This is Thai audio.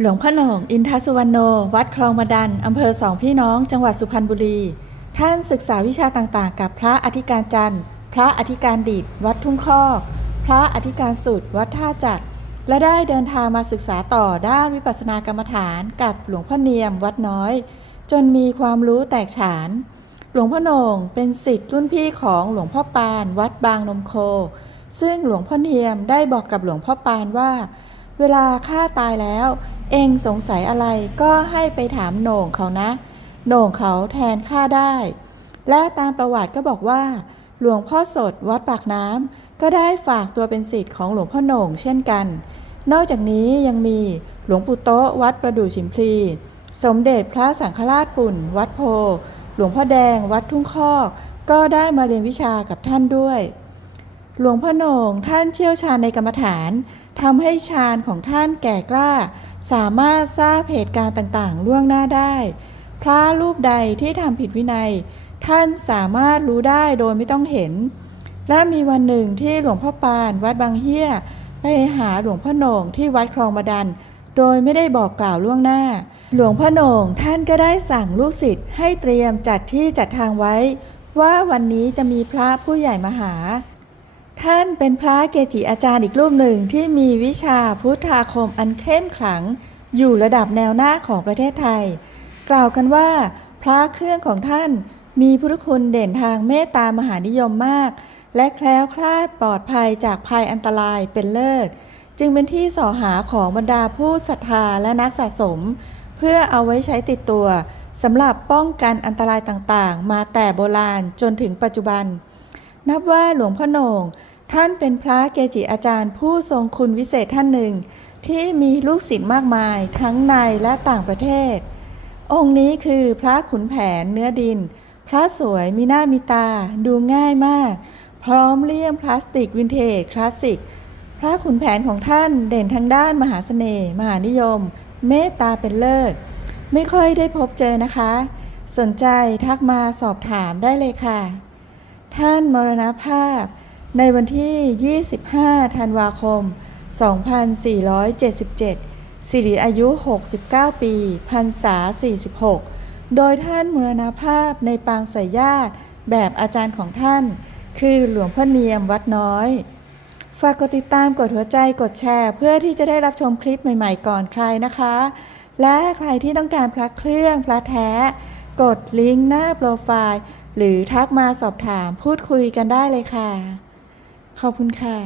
หลวงพ่อหน่งอินทสุวรรณโน วัดคลองมาดัน อำเภอสองพี่น้อง จังหวัดสุพรรณบุรี ท่านศึกษาวิชาต่างๆ กับพระอธิการจันทร์ พระอธิการดิดวัดทุ่งคอกพระอธิการสุด วัดท่าจัด และได้เดินทางมาศึกษาต่อด้านวิปัสสนากรรมฐานกับหลวงพ่อเนียม วัดน้อย จนมีความรู้แตกฉาน หลวงพ่อหน่งเป็นศิษย์รุ่นพี่ของหลวงพ่อปาน วัดบางนมโค ซึ่งหลวงพ่อเนียมได้บอกกับหลวงพ่อปานว่า เวลาข้าตายแล้ว เองสงสัยอะไรก็ให้ไปถามโหน่งเขานะ โหน่งเขาแทนข้าได้ และตามประวัติก็บอกว่า หลวงพ่อสดวัดปากน้ำก็ได้ฝากตัวเป็นศิษย์ของหลวงพ่อโหน่งเช่นกัน นอกจากนี้ยังมีหลวงปู่โต๊ะวัดประดู่ชิมพลี สมเด็จพระสังฆราชปุ่น วัดโพ หลวงพ่อแดง วัดทุ่งคอก ก็ได้มาเรียนวิชากับท่านด้วย หลวงพ่อโหน่งท่านเชี่ยวชาญในกรรมฐานทำให้ฌานของท่านแก่กล้า สามารถทราบเหตุการณ์ต่างๆ ล่วงหน้าได้ พระรูปใดที่ทำผิดวินัย ท่านสามารถรู้ได้โดยไม่ต้องเห็น และมีวันหนึ่งที่หลวงพ่อปานวัดบางเฮียไปหาหลวงพ่อโหน่งที่วัดคลองมาดัน โดยไม่ได้บอกกล่าวล่วงหน้า หลวงพ่อโหน่งท่านก็ได้สั่งลูกศิษย์ให้เตรียมจัดที่จัดทางไว้ ว่าวันนี้จะมีพระผู้ใหญ่มาหา ท่านเป็นพระเกจิอาจารย์อีกรูปหนึ่งที่มีวิชาพุทธาคมอันเข้มขลัง อยู่ระดับแนวหน้าของประเทศไทย กล่าวกันว่า พระเครื่องของท่านมีพุทธคุณเด่นทางเมตตามหานิยมมาก และแคล้วคลาดปลอดภัยจากภัยอันตรายเป็นเลิศ จึงเป็นที่ส่อหาของบรรดาผู้ศรัทธาและนักสะสม เพื่อเอาไว้ใช้ติดตัวสำหรับป้องกันอันตรายต่างๆ มาแต่โบราณจนถึงปัจจุบัน นับว่าหลวงพ่อโหน่ง ท่านเป็นพระเกจิอาจารย์ผู้ทรงคุณวิเศษท่านหนึ่ง ที่มีลูกศิษย์มากมายทั้งในและต่างประเทศ องค์นี้คือพระขุนแผนเนื้อดิน พระสวยมีหน้ามีตา ดูง่ายมาก พร้อมเลี่ยมพลาสติกวินเทจคลาสสิก พระขุนแผนของท่านเด่นทางด้านมหาเสน่ห์มหานิยม เมตตาเป็นเลิศ ไม่ค่อยได้พบเจอนะคะ สนใจทักมาสอบถามได้เลยค่ะ ท่านมรณภาพ ในวันที่ 25 ธันวาคม 2477 สิริอายุ 69 ปีพรรษา 46 โดยท่านมรณภาพในปางสายญาติแบบอาจารย์ของท่าน คือหลวงพ่อเนียมวัดน้อย ฝากกดติดตามกดหัวใจกดแชร์เพื่อที่จะได้รับชมคลิปใหม่ๆก่อนใครนะคะ และใครที่ต้องการพระเครื่องพระแท้ กดลิงก์หน้าโปรไฟล์ หรือทักมาสอบถามพูดคุยกันได้เลยค่ะ ขอบคุณค่ะ